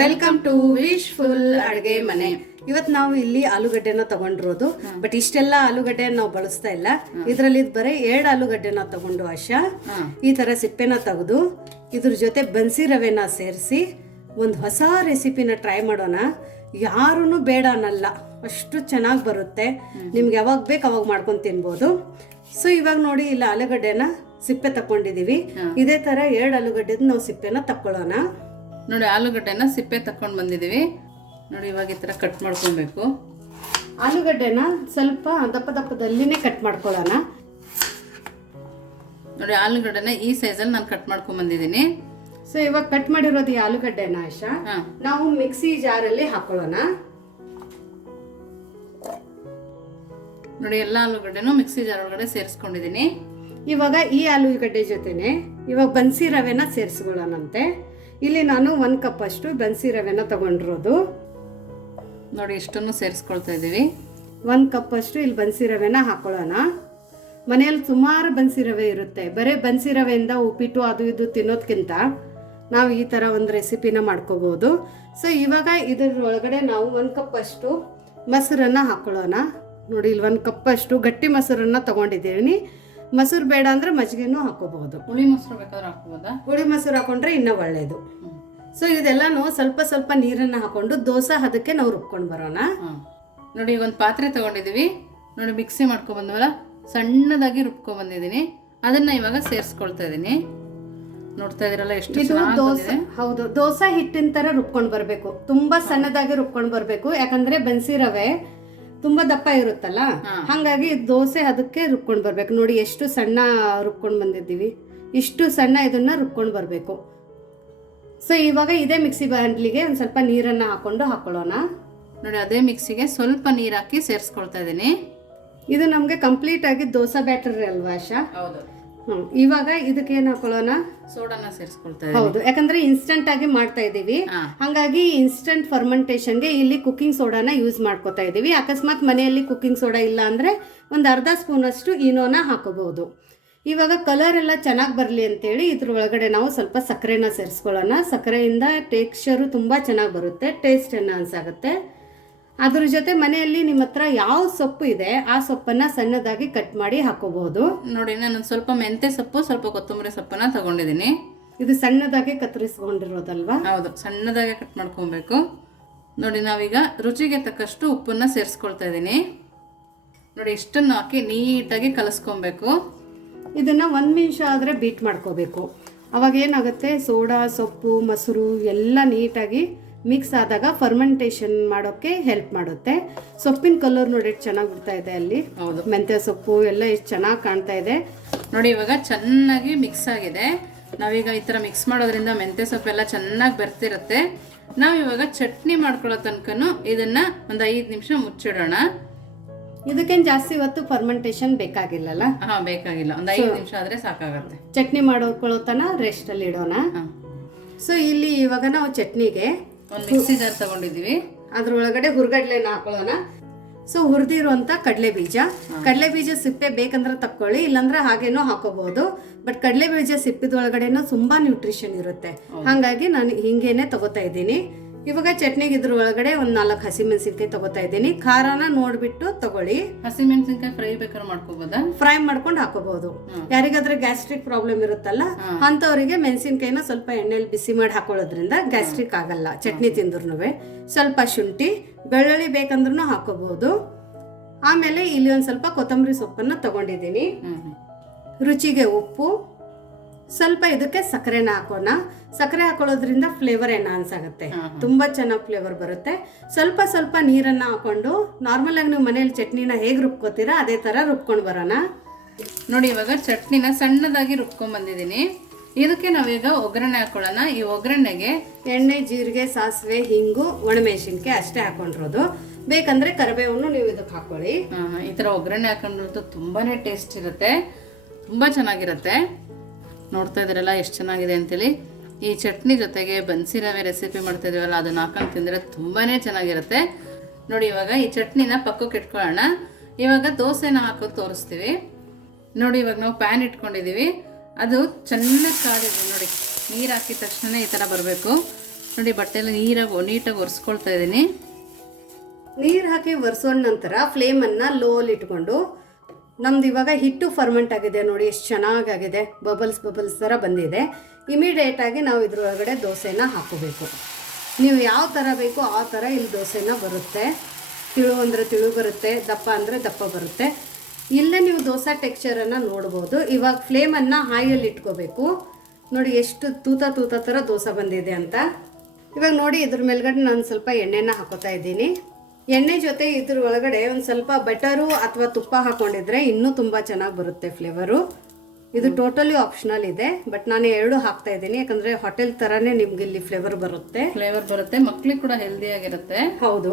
Welcome to wishful ಅಡುಗೆ ಮನೆ. ಇವತ್ತು ನಾವು ಇಲ್ಲಿ ಆಲೂಗಡ್ಡೆನ ತಗೊಂಡಿರೋದು. ಬಟ್ ಇಷ್ಟೆಲ್ಲ ಆಲೂಗಡ್ಡೆ ನಾವು ಬಳಸ್ತಾ ಇಲ್ಲ. ಇದರಲ್ಲಿ ಬರೀ 2 ಆಲೂಗಡ್ಡೆನ ತಗೊಂಡು ಆಶಾ ಈ ತರ ಸಿಪ್ಪೆನ ತೆಗೆದು ಇದ್ರ ಜೊತೆ ಬನ್ಸಿ ರವೆನ ಸೇರಿಸಿ ಒಂದು ಹೊಸ ರೆಸಿಪಿನ ಟ್ರೈ ಮಾಡೋಣ. ಯಾರೂ ಬೇಡ ಅನ್ನಲ್ಲ, ಅಷ್ಟು ಚೆನ್ನಾಗಿ ಬರುತ್ತೆ. ನಿಮ್ಗೆ ಯಾವಾಗ ಬೇಕು ಅವಾಗ ಮಾಡ್ಕೊಂಡು ತಿನ್ಬೋದು. ಸೊ ಇವಾಗ ನೋಡಿ ಇಲ್ಲಿ ಆಲೂಗಡ್ಡೆನ ಸಿಪ್ಪೆ ತಕೊಂಡಿದೀವಿ. ಇದೇ ತರ 2 ಆಲೂಗಡ್ಡೆದು ನಾವು ಸಿಪ್ಪೆನ ತಕ್ಕೊಳ್ಳೋಣ. ನೋಡಿ ಆಲೂಗಡ್ಡೆನ ಸಿಪ್ಪೆ ತಕೊಂಡು ಬಂದಿದ್ದೀವಿ. ನೋಡಿ ಇವಾಗ ಈ ಥರ ಕಟ್ ಮಾಡ್ಕೊಬೇಕು. ಆಲೂಗಡ್ಡೆನ ಸ್ವಲ್ಪ ದಪ್ಪ ದಪ್ಪದಲ್ಲಿನೇ ಕಟ್ ಮಾಡ್ಕೊಳ್ಳೋಣ. ನೋಡಿ ಆಲೂಗಡ್ಡೆನ ಈ ಸೈಜಲ್ಲಿ ನಾನು ಕಟ್ ಮಾಡ್ಕೊಂಡು ಬಂದಿದ್ದೀನಿ. ಸೊ ಇವಾಗ ಕಟ್ ಮಾಡಿರೋದು ಈ ಆಲೂಗಡ್ಡೆನ ಆಶಾ ನಾವು ಮಿಕ್ಸಿ ಜಾರಲ್ಲಿ ಹಾಕೊಳ್ಳೋಣ. ನೋಡಿ ಎಲ್ಲ ಆಲೂಗಡ್ಡೆನೂ ಮಿಕ್ಸಿ ಜಾರ್ ಒಳಗಡೆ ಸೇರಿಸ್ಕೊಂಡಿದ್ದೀನಿ. ಇವಾಗ ಈ ಆಲೂಗಡ್ಡೆ ಜೊತೆನೆ ಇವಾಗ ಬನ್ಸಿ ರವೆನ ಸೇರಿಸ್ಕೊಳ್ಳೋಣಂತೆ. ಇಲ್ಲಿ ನಾನು 1 ಕಪ್ ಅಷ್ಟು ಬನ್ಸಿ ರವೆನ ತಗೊಂಡಿರೋದು. ನೋಡಿ ಇಷ್ಟನ್ನು ಸೇರಿಸ್ಕೊಳ್ತಾ ಇದ್ದೀವಿ. 1 ಕಪ್ ಅಷ್ಟು ಇಲ್ಲಿ ಬನ್ಸಿ ರವೆನ ಹಾಕೊಳ್ಳೋಣ. ಮನೆಯಲ್ಲಿ ಸುಮಾರು ಬನ್ಸಿ ರವೆ ಇರುತ್ತೆ. ಬರೀ ಬನ್ಸಿ ರವೆಯಿಂದ ಉಪ್ಪಿಟ್ಟು ಅದು ಇದು ತಿನ್ನೋದಕ್ಕಿಂತ ನಾವು ಈ ಥರ ಒಂದು ರೆಸಿಪಿನ ಮಾಡ್ಕೋಬೋದು. ಸೊ ಇವಾಗ ಇದ್ರ ಒಳಗಡೆ ನಾವು 1 ಕಪ್ ಅಷ್ಟು ಮೊಸರನ್ನ ಹಾಕೊಳ್ಳೋಣ. ನೋಡಿ ಇಲ್ಲಿ 1 ಕಪ್ ಅಷ್ಟು ಗಟ್ಟಿ ಮೊಸರನ್ನ ತಗೊಂಡಿದ್ದೀನಿ. ಮೊಸರು ಬೇಡ ಅಂದ್ರೆ ಮಜ್ಜಿಗೆನೂ ಹಾಕೋಬಹುದು. ಹುಳಿ ಮೊಸರು ಬೇಕಾದ್ರೆ ಹಾಕೋಬೋದಾ? ಹುಳಿ ಮೊಸರು ಹಾಕೊಂಡ್ರೆ ಇನ್ನೂ ಒಳ್ಳೇದು. ಸೊ ಇದೆಲ್ಲಾನು ಸ್ವಲ್ಪ ಸ್ವಲ್ಪ ನೀರನ್ನ ಹಾಕೊಂಡು ದೋಸೆ ಹದಕ್ಕೆ ನಾವು ರುಬ್ಕೊಂಡು ಬರೋಣ. ನೋಡಿ ಈಗ ಒಂದು ಪಾತ್ರೆ ತಗೊಂಡಿದೀವಿ. ನೋಡಿ ಮಿಕ್ಸಿ ಮಾಡ್ಕೊಂಡ್ ಬಂದ್ವಲ್ಲ, ಸಣ್ಣದಾಗಿ ರುಬ್ಕೊಂಡ್ ಬಂದಿದ್ದೀನಿ. ಅದನ್ನ ಇವಾಗ ಸೇರಿಸ್ಕೊಳ್ತಾ ಇದ್ದೀನಿ. ನೋಡ್ತಾ ಇದೀರಲ್ಲ ಎಷ್ಟು ಇದು ದೋಸೆ. ಹೌದು, ದೋಸೆ ಹಿಟ್ಟಿನ ತರ ರುಬ್ಕೊಂಡು ಬರಬೇಕು. ತುಂಬಾ ಸಣ್ಣದಾಗಿ ರುಬ್ಕೊಂಡು ಬರಬೇಕು. ಯಾಕಂದ್ರೆ ಬನ್ಸಿ ರವೆ ತುಂಬಾ ದಪ್ಪ ಇರುತ್ತಲ್ಲ, ಹಾಗಾಗಿ ದೋಸೆ ಅದಕ್ಕೆ ರುಬ್ಕೊಂಡು ಬರ್ಬೇಕು. ನೋಡಿ ಎಷ್ಟು ಸಣ್ಣ ರುಬ್ಕೊಂಡು ಬಂದಿದ್ದೀವಿ. ಇಷ್ಟು ಸಣ್ಣ ಇದನ್ನ ರುಬ್ಕೊಂಡು ಬರಬೇಕು. ಸೊ ಇವಾಗ ಇದೇ ಮಿಕ್ಸಿ ಬಾಂಡ್ಲಿಗೆ ಒಂದು ಸ್ವಲ್ಪ ನೀರನ್ನ ಹಾಕೊಳ್ಳೋಣ. ನೋಡಿ ಅದೇ ಮಿಕ್ಸಿಗೆ ಸ್ವಲ್ಪ ನೀರು ಹಾಕಿ ಸೇರಿಸ್ಕೊಳ್ತಾ ಇದ್ದೀನಿ. ಇದು ನಮ್ಗೆ ಕಂಪ್ಲೀಟ್ ಆಗಿ ದೋಸೆ ಬ್ಯಾಟರ್ ಅಲ್ವಾ ಆಶಾ? ಹೌದು. ಇವಾಗ ಇದಕ್ಕೆ ಏನ್ ಹಾಕೊಳ್ಳೋಣ? ಸೋಡಾನ ಸೇರಿಸ್ಕೊಳ್ತಾ ಹೌದು, ಯಾಕಂದ್ರೆ ಇನ್ಸ್ಟಂಟ್ ಆಗಿ ಮಾಡ್ತಾ ಇದೀವಿ. ಹಾಗಾಗಿ ಇನ್ಸ್ಟಂಟ್ ಫರ್ಮೆಂಟೇಷನ್ಗೆ ಇಲ್ಲಿ ಕುಕಿಂಗ್ ಸೋಡಾನ ಯೂಸ್ ಮಾಡ್ಕೋತಾ ಇದೀವಿ. ಅಕಸ್ಮಾತ್ ಮನೆಯಲ್ಲಿ ಕುಕಿಂಗ್ ಸೋಡಾ ಇಲ್ಲ ಅಂದ್ರೆ ಒಂದು ಅರ್ಧ ಸ್ಪೂನ್ ಅಷ್ಟು ಇನೋನ ಹಾಕೋಬಹುದು. ಇವಾಗ ಕಲರ್ ಎಲ್ಲ ಚೆನ್ನಾಗಿ ಬರಲಿ ಅಂತೇಳಿ ಇದ್ರ ಒಳಗಡೆ ನಾವು ಸ್ವಲ್ಪ ಸಕ್ಕರೆನ ಸೇರಿಸ್ಕೊಳ್ಳೋಣ. ಸಕ್ಕರೆಯಿಂದ ಟೆಕ್ಸ್ಚರು ತುಂಬಾ ಚೆನ್ನಾಗಿ ಬರುತ್ತೆ, ಟೇಸ್ಟ್ ಎನ್ಹಾನ್ಸ್ ಆಗುತ್ತೆ. ಅದ್ರ ಜೊತೆ ಮನೆಯಲ್ಲಿ ನಿಮ್ಮ ಹತ್ರ ಯಾವ ಸೊಪ್ಪು ಇದೆ ಆ ಸೊಪ್ಪನ್ನ ಸಣ್ಣದಾಗಿ ಕಟ್ ಮಾಡಿ ಹಾಕೋಬಹುದು. ನೋಡಿ ನಾನು ಸ್ವಲ್ಪ ಮೆಂತೆ ಸೊಪ್ಪು, ಸ್ವಲ್ಪ ಕೊತ್ತಂಬರಿ ಸೊಪ್ಪನ್ನ ತಗೊಂಡಿದ್ದೀನಿ. ಇದು ಸಣ್ಣದಾಗಿ ಕತ್ತರಿಸ್ಕೊಂಡಿರೋದಲ್ವಾ? ಹೌದು, ಸಣ್ಣದಾಗಿ ಕಟ್ ಮಾಡ್ಕೊಬೇಕು. ನೋಡಿ ನಾವೀಗ ರುಚಿಗೆ ತಕ್ಕಷ್ಟು ಉಪ್ಪನ್ನ ಸೇರಿಸ್ಕೊಳ್ತಾ ಇದ್ದೀನಿ. ನೋಡಿ ಇಷ್ಟನ್ನು ಹಾಕಿ ನೀಟಾಗಿ ಕಲಸ್ಕೊಬೇಕು. ಇದನ್ನ 1 ನಿಮಿಷ ಆದ್ರೆ ಬೀಟ್ ಮಾಡ್ಕೋಬೇಕು. ಅವಾಗ ಏನಾಗುತ್ತೆ, ಸೋಡಾ, ಸೊಪ್ಪು, ಮೊಸರು ಎಲ್ಲ ನೀಟಾಗಿ ಮಿಕ್ಸ್ ಆದಾಗ ಫರ್ಮೆಂಟೇಷನ್ ಮಾಡೋಕ್ಕೆ ಹೆಲ್ಪ್ ಮಾಡುತ್ತೆ. ಸೊಪ್ಪಿನ ಕಲರ್ ನೋಡಿ ಎಷ್ಟು ಚೆನ್ನಾಗಿ ಬಿಡ್ತಾ ಇದೆ ಅಲ್ಲಿ. ಹೌದು, ಮೆಂತ್ಯ ಸೊಪ್ಪು ಎಲ್ಲ ಎಷ್ಟು ಚೆನ್ನಾಗಿ ಕಾಣ್ತಾ ಇದೆ. ನೋಡಿ ಇವಾಗ ಚೆನ್ನಾಗಿ ಮಿಕ್ಸ್ ಆಗಿದೆ. ನಾವೀಗ ಈ ಥರ ಮಿಕ್ಸ್ ಮಾಡೋದ್ರಿಂದ ಮೆಂತ್ಯ ಸೊಪ್ಪು ಎಲ್ಲ ಚೆನ್ನಾಗಿ ಬರ್ತಿರುತ್ತೆ. ನಾವಿವಾಗ ಚಟ್ನಿ ಮಾಡ್ಕೊಳ್ಳೋ ತನಕನೂ ಇದನ್ನ ಒಂದು 5 ನಿಮಿಷ ಮುಚ್ಚಿಡೋಣ. ಇದಕ್ಕೇನು ಜಾಸ್ತಿ ಹೊತ್ತು ಫರ್ಮೆಂಟೇಷನ್ ಬೇಕಾಗಿಲ್ಲಲ್ಲ? ಬೇಕಾಗಿಲ್ಲ, ಒಂದು 5 ನಿಮಿಷ ಆದ್ರೆ ಸಾಕಾಗುತ್ತೆ. ಚಟ್ನಿ ಮಾಡೋಕೊಳ್ಳೋ ತನ ರೆಸ್ಟ್ ಅಲ್ಲಿ ಇಡೋಣ. ಸೊ ಇಲ್ಲಿ ಇವಾಗ ನಾವು ಚಟ್ನಿಗೆ ಒಂದು ಮಿಕ್ಸಿ ಜಾರ್ ತಗೊಂಡಿದ್ದೀವಿ. ಅದ್ರೊಳಗಡೆ ಹುರ್ಗಡ್ಲೆನ ಹಾಕೊಳ್ಳೋಣ. ಸೊ ಹುರಿದಿರುವಂತ ಕಡಲೆ ಬೀಜ ಸಿಪ್ಪೆ ಬೇಕಂದ್ರೆ ತಕ್ಕೊಳ್ಳಿ, ಇಲ್ಲಾಂದ್ರೆ ಹಾಗೇನೋ ಹಾಕೋಬಹುದು. ಬಟ್ ಕಡಲೆ ಬೀಜ ಸಿಪ್ಪಿದೊಳಗಡೆನೂ ತುಂಬಾ ನ್ಯೂಟ್ರಿಷನ್ ಇರುತ್ತೆ. ಹಾಗಾಗಿ ನಾನು ಹಿಂಗೇನೆ ತಗೋತಾ ಇದ್ದೀನಿ. ಇವಾಗ ಚಟ್ನಿಗೆ ಇದ್ರ ಒಳಗಡೆ ಒಂದು 4 ಹಸಿಮೆಣಸಿನ್ಕಾಯಿ ತಗೋತಾ ಇದ್ದೀನಿ. ಖಾರನ ನೋಡ್ಬಿಟ್ಟು ತಗೊಳ್ಳಿ. ಹಸಿಮೆಣಸಿನ್ಕಾಯಿ ಫ್ರೈ ಬೇಕಾದ್ರೆ ಮಾಡ್ಕೋಬಹುದಾ? ಫ್ರೈ ಮಾಡ್ಕೊಂಡು ಹಾಕೋಬಹುದು. ಯಾರಿಗಾದ್ರೆ ಗ್ಯಾಸ್ಟ್ರಿಕ್ ಪ್ರಾಬ್ಲಮ್ ಇರುತ್ತಲ್ಲ ಅಂತವರಿಗೆ ಮೆಣಸಿನ್ಕಾಯಿನ ಸ್ವಲ್ಪ ಎಣ್ಣೆಲಿ ಬಿಸಿ ಮಾಡಿ ಹಾಕೊಳ್ಳೋದ್ರಿಂದ ಗ್ಯಾಸ್ಟ್ರಿಕ್ ಆಗಲ್ಲ. ಚಟ್ನಿ ತಿಂದ್ರು ಸ್ವಲ್ಪ ಶುಂಠಿ, ಬೆಳ್ಳುಳ್ಳಿ ಬೇಕಂದ್ರೂ ಹಾಕೋಬಹುದು. ಆಮೇಲೆ ಇಲ್ಲಿ ಒಂದ್ ಸ್ವಲ್ಪ ಕೊತ್ತಂಬರಿ ಸೊಪ್ಪನ್ನ ತಗೊಂಡಿದ್ದೀನಿ. ರುಚಿಗೆ ಉಪ್ಪು, ಸ್ವಲ್ಪ ಇದಕ್ಕೆ ಸಕ್ಕರೆನ ಹಾಕೋಣ. ಸಕ್ಕರೆ ಹಾಕೊಳ್ಳೋದ್ರಿಂದ ಫ್ಲೇವರ್ ಎನ್ಹಾನ್ಸ್ ಆಗುತ್ತೆ, ತುಂಬಾ ಚೆನ್ನಾಗಿ ಫ್ಲೇವರ್ ಬರುತ್ತೆ. ಸ್ವಲ್ಪ ಸ್ವಲ್ಪ ನೀರನ್ನ ಹಾಕೊಂಡು ನಾರ್ಮಲ್ ಆಗಿ ನೀವು ಮನೇಲಿ ಚಟ್ನಿನ ಹೇಗೆ ರುಬ್ಕೋತೀರಾ ಅದೇ ತರ ರುಬ್ಕೊಂಡು ಬರೋಣ. ನೋಡಿ ಇವಾಗ ಚಟ್ನಿನ ಸಣ್ಣದಾಗಿ ರುಬ್ಕೊಂಡ್ ಬಂದಿದ್ದೀನಿ. ಇದಕ್ಕೆ ನಾವೀಗ ಒಗ್ಗರಣೆ ಹಾಕೊಳ್ಳೋಣ. ಈ ಒಗ್ಗರಣೆಗೆ ಎಣ್ಣೆ, ಜೀರಿಗೆ, ಸಾಸಿವೆ, ಹಿಂಗು, ಒಣಮೆಣಸಿನ್ಕಾಯಿ ಅಷ್ಟೇ ಹಾಕೊಂಡಿರೋದು. ಬೇಕಂದ್ರೆ ಕರಿಬೇವನ್ನು ನೀವು ಇದಕ್ಕೆ ಹಾಕೊಳ್ಳಿ. ಈ ತರ ಒಗ್ಗರಣೆ ಹಾಕೊಂಡಿರೋದು ತುಂಬಾನೇ ಟೇಸ್ಟ್ ಇರುತ್ತೆ, ತುಂಬಾ ಚೆನ್ನಾಗಿರುತ್ತೆ. ನೋಡ್ತಾ ಇದ್ರಲ್ಲ ಎಷ್ಟು ಚೆನ್ನಾಗಿದೆ ಅಂತೇಳಿ. ಈ ಚಟ್ನಿ ಜೊತೆಗೆ ಬನ್ಸಿ ರವೆ ರೆಸಿಪಿ ಮಾಡ್ತಾ ಇದೀವಲ್ಲ, ಅದನ್ನ ಹಾಕೊಂಡು ತಿಂದರೆ ತುಂಬಾನೇ ಚೆನ್ನಾಗಿರುತ್ತೆ. ನೋಡಿ ಇವಾಗ ಈ ಚಟ್ನಿನ ಪಕ್ಕಕ್ಕೆ ಇಟ್ಕೊಳ್ಳೋಣ. ಇವಾಗ ದೋಸೆನ ಹಾಕೋದು ತೋರಿಸ್ತೀವಿ. ನೋಡಿ ಇವಾಗ ನಾವು ಪ್ಯಾನ್ ಇಟ್ಕೊಂಡಿದ್ದೀವಿ. ಅದು ಚೆನ್ನಾಗಿ ಕಾದಿದೆ. ನೋಡಿ ನೀರು ಹಾಕಿದ ತಕ್ಷಣ ಈ ಥರ ಬರಬೇಕು. ನೋಡಿ ಬಟ್ಟೆಲ್ಲ ನೀಟಾಗಿ ಒರೆಸ್ಕೊಳ್ತಾ ಇದ್ದೀನಿ. ನೀರು ಹಾಕಿ ಒರೆಸೋಣ ನಂತರ ಫ್ಲೇಮನ್ನು ಲೋಲಿ ಇಟ್ಕೊಂಡು ನಮ್ದು ಇವಾಗ ಹಿಟ್ಟು ಫರ್ಮೆಂಟ್ ಆಗಿದೆ ನೋಡಿ, ಎಷ್ಟು ಚೆನ್ನಾಗಾಗಿದೆ, ಬಬಲ್ಸ್ ಥರ ಬಂದಿದೆ. ಇಮಿಡಿಯೇಟಾಗಿ ನಾವು ಇದ್ರೊಳಗಡೆ ದೋಸೆನ ಹಾಕೋಬೇಕು. ನೀವು ಯಾವ ಥರ ಬೇಕೋ ಆ ಥರ ಇಲ್ಲಿ ದೋಸೆನ ಬರುತ್ತೆ. ತಿಳು ಅಂದರೆ ತಿಳು ಬರುತ್ತೆ, ದಪ್ಪ ಅಂದರೆ ದಪ್ಪ ಬರುತ್ತೆ. ಇಲ್ಲೇ ನೀವು ದೋಸೆ ಟೆಕ್ಸ್ಚರನ್ನು ನೋಡ್ಬೋದು. ಇವಾಗ ಫ್ಲೇಮನ್ನು ಹಾಯಲ್ಲಿ ಇಟ್ಕೋಬೇಕು. ನೋಡಿ ಎಷ್ಟು ತೂತ ಥರ ದೋಸೆ ಬಂದಿದೆ ಅಂತ. ಇವಾಗ ನೋಡಿ ಇದ್ರ ಮೇಲ್ಗಡೆ ನಾನು ಸ್ವಲ್ಪ ಎಣ್ಣೆನ ಹಾಕೋತಾ ಇದ್ದೀನಿ. ಎಣ್ಣೆ ಜೊತೆ ಇದ್ರ ಒಳಗಡೆ ಒಂದು ಸ್ವಲ್ಪ ಬಟರು ಅಥವಾ ತುಪ್ಪ ಹಾಕೊಂಡಿದ್ರೆ ಇನ್ನೂ ತುಂಬ ಚೆನ್ನಾಗಿ ಬರುತ್ತೆ ಫ್ಲೇವರು. ಇದು ಟೋಟಲಿ ಆಪ್ಷನಲ್ ಇದೆ, ಬಟ್ ನಾನು 2 ಹಾಕ್ತಾ ಇದ್ದೀನಿ, ಯಾಕಂದರೆ ಹೋಟೆಲ್ ಥರನೇ ನಿಮ್ಗೆ ಇಲ್ಲಿ ಫ್ಲೇವರ್ ಬರುತ್ತೆ. ಮಕ್ಳಿಗೆ ಕೂಡ ಹೆಲ್ದಿ ಆಗಿರುತ್ತೆ. ಹೌದು,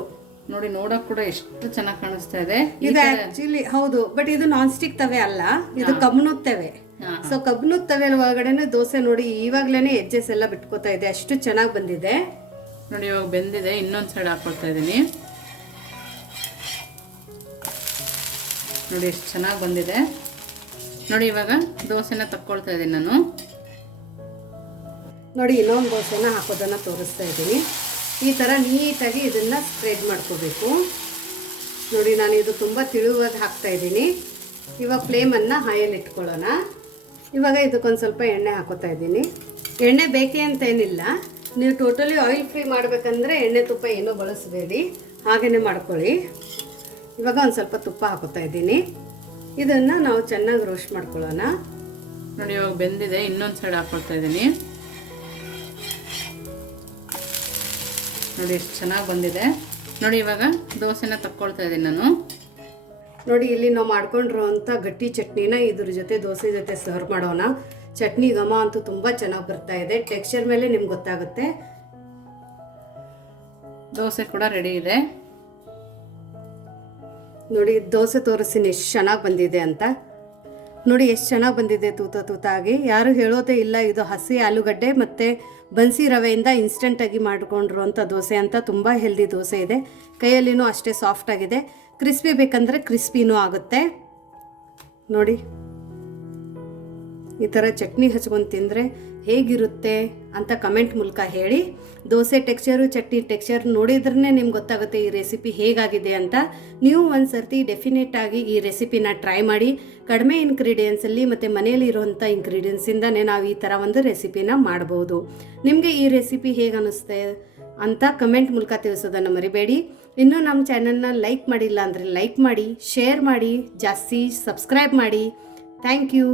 ನೋಡಿ ನೋಡಕ್ ಕೂಡ ಎಷ್ಟು ಚೆನ್ನಾಗಿ ಕಾಣಿಸ್ತಾ ಇದೆ. ಇದು ಆಕ್ಚುಲಿ ಹೌದು, ಬಟ್ ಇದು ನಾನ್ ಸ್ಟಿಕ್ ತವೆ ಅಲ್ಲ, ಇದು ಕಬ್ಬಿಣದ ತವೆ. ಸೊ ಕಬ್ಬಿಣದ ತವೆ ಒಳಗಡೆನೆ ದೋಸೆ ನೋಡಿ ಇವಾಗ್ಲೇನೆ ಎಡ್ಜಸ್ ಎಲ್ಲ ಬಿಟ್ಕೋತಾ ಇದೆ, ಅಷ್ಟು ಚೆನ್ನಾಗಿ ಬಂದಿದೆ. ನೋಡಿ ಇವಾಗ ಬೆಂದಿದೆ, ಇನ್ನೊಂದು ಸೈಡ್ ಹಾಕೊಳ್ತಾ ಇದ್ದೀನಿ. ನೋಡಿ ಎಷ್ಟು ಚೆನ್ನಾಗಿ ಬಂದಿದೆ. ನೋಡಿ ಇವಾಗ ದೋಸೆನ ತಕ್ಕೊಳ್ತಾ ಇದ್ದೀನಿ ನಾನು. ನೋಡಿ ಇನ್ನೊಂದು ದೋಸೆನ ಹಾಕೋದನ್ನು ತೋರಿಸ್ತಾ ಇದ್ದೀನಿ. ಈ ಥರ ನೀಟಾಗಿ ಇದನ್ನು ಸ್ಪ್ರೆಡ್ ಮಾಡ್ಕೋಬೇಕು. ನೋಡಿ ನಾನು ಇದು ತುಂಬ ತಿಳುವಾಗಿ ಹಾಕ್ತಾ ಇದ್ದೀನಿ. ಇವಾಗ ಫ್ಲೇಮನ್ನು ಹಾಯಲ್ಲಿ ಇಟ್ಕೊಳ್ಳೋಣ. ಇವಾಗ ಇದಕ್ಕೊಂದು ಸ್ವಲ್ಪ ಎಣ್ಣೆ ಹಾಕೋತಾ ಇದ್ದೀನಿ. ಎಣ್ಣೆ ಬೇಕೇ ಅಂತ ಏನಿಲ್ಲ, ನೀವು ಟೋಟಲಿ ಆಯಿಲ್ ಫ್ರೀ ಮಾಡಬೇಕಂದ್ರೆ ಎಣ್ಣೆ ತುಪ್ಪ ಏನೂ ಬಳಸಬೇಡಿ, ಹಾಗೆಯೇ ಮಾಡ್ಕೊಳ್ಳಿ. ಇವಾಗ ಒಂದು ಸ್ವಲ್ಪ ತುಪ್ಪ ಹಾಕೋತಾ ಇದ್ದೀನಿ. ಇದನ್ನು ನಾವು ಚೆನ್ನಾಗಿ ರೋಸ್ಟ್ ಮಾಡ್ಕೊಳ್ಳೋಣ. ನೋಡಿ ಇವಾಗ ಬೆಂದಿದೆ, ಇನ್ನೊಂದು ಸೈಡ್ ಹಾಕೊಳ್ತಾ ಇದ್ದೀನಿ. ನೋಡಿ ಎಷ್ಟು ಚೆನ್ನಾಗಿ ಬಂದಿದೆ. ನೋಡಿ ಇವಾಗ ದೋಸೆನ ತಕ್ಕೊಳ್ತಾ ಇದ್ದೀನಿ ನಾನು. ನೋಡಿ ಇಲ್ಲಿ ನಾವು ಮಾಡ್ಕೊಂಡಿರೋಂಥ ಗಟ್ಟಿ ಚಟ್ನಿನ ಇದ್ರ ಜೊತೆ ದೋಸೆ ಜೊತೆ ಸರ್ವ್ ಮಾಡೋಣ. ಚಟ್ನಿ ಘಮ ಅಂತೂ ತುಂಬ ಚೆನ್ನಾಗಿ ಬರ್ತಾ ಇದೆ. ಟೆಕ್ಸ್ಚರ್ ಮೇಲೆ ನಿಮ್ಗೆ ಗೊತ್ತಾಗುತ್ತೆ. ದೋಸೆ ಕೂಡ ರೆಡಿ ಇದೆ. ನೋಡಿ ದೋಸೆ ತೋರಿಸ್ತೀನಿ ಎಷ್ಟು ಚೆನ್ನಾಗಿ ಬಂದಿದೆ ಅಂತ. ನೋಡಿ ಎಷ್ಟು ಚೆನ್ನಾಗಿ ಬಂದಿದೆ ತೂತ ಆಗಿ. ಯಾರು ಹೇಳೋದೇ ಇಲ್ಲ ಇದು ಹಸಿ ಆಲೂಗಡ್ಡೆ ಮತ್ತು ಬನ್ಸಿ ರವೆಯಿಂದ ಇನ್ಸ್ಟೆಂಟಾಗಿ ಮಾಡಿಕೊಂಡಿರುವಂಥ ದೋಸೆ ಅಂತ. ತುಂಬ ಹೆಲ್ದಿ ದೋಸೆ ಇದೆ, ಕೈಯಲ್ಲಿನೂ ಅಷ್ಟೇ ಸಾಫ್ಟ್ ಆಗಿದೆ. ಕ್ರಿಸ್ಪಿ ಬೇಕಂದರೆ ಕ್ರಿಸ್ಪಿನೂ ಆಗುತ್ತೆ. ನೋಡಿ ಈ ಥರ ಚಟ್ನಿ ಹಚ್ಕೊಂಡು ತಿಂದರೆ ಹೇಗಿರುತ್ತೆ ಅಂತ ಕಮೆಂಟ್ ಮೂಲಕ ಹೇಳಿ. ದೋಸೆ ಟೆಕ್ಸ್ಚರು ಚಟ್ನಿ ಟೆಕ್ಸ್ಚರ್ ನೋಡಿದ್ರೇ ನಿಮ್ಗೆ ಗೊತ್ತಾಗುತ್ತೆ ಈ ರೆಸಿಪಿ ಹೇಗಾಗಿದೆ ಅಂತ. ನೀವು ಒಂದು ಸರ್ತಿ ಡೆಫಿನೆಟಾಗಿ ಈ ರೆಸಿಪಿನ ಟ್ರೈ ಮಾಡಿ. ಕಡಿಮೆ ಇಂಗ್ರೀಡಿಯೆಂಟ್ಸಲ್ಲಿ ಮತ್ತು ಮನೆಯಲ್ಲಿ ಇರುವಂಥ ಇಂಗ್ರೀಡಿಯೆಂಟ್ಸಿಂದನೇ ನಾವು ಈ ಥರ ಒಂದು ರೆಸಿಪಿನ ಮಾಡ್ಬೋದು. ನಿಮಗೆ ಈ ರೆಸಿಪಿ ಹೇಗೆ ಅನ್ನಿಸ್ತೆ ಅಂತ ಕಮೆಂಟ್ ಮೂಲಕ ತಿಳಿಸೋದನ್ನು ಮರಿಬೇಡಿ. ಇನ್ನೂ ನಮ್ಮ ಚಾನಲ್ನ ಲೈಕ್ ಮಾಡಿಲ್ಲ ಅಂದರೆ ಲೈಕ್ ಮಾಡಿ, ಶೇರ್ ಮಾಡಿ, ಜಾಸ್ತಿ ಸಬ್ಸ್ಕ್ರೈಬ್ ಮಾಡಿ. Thank you.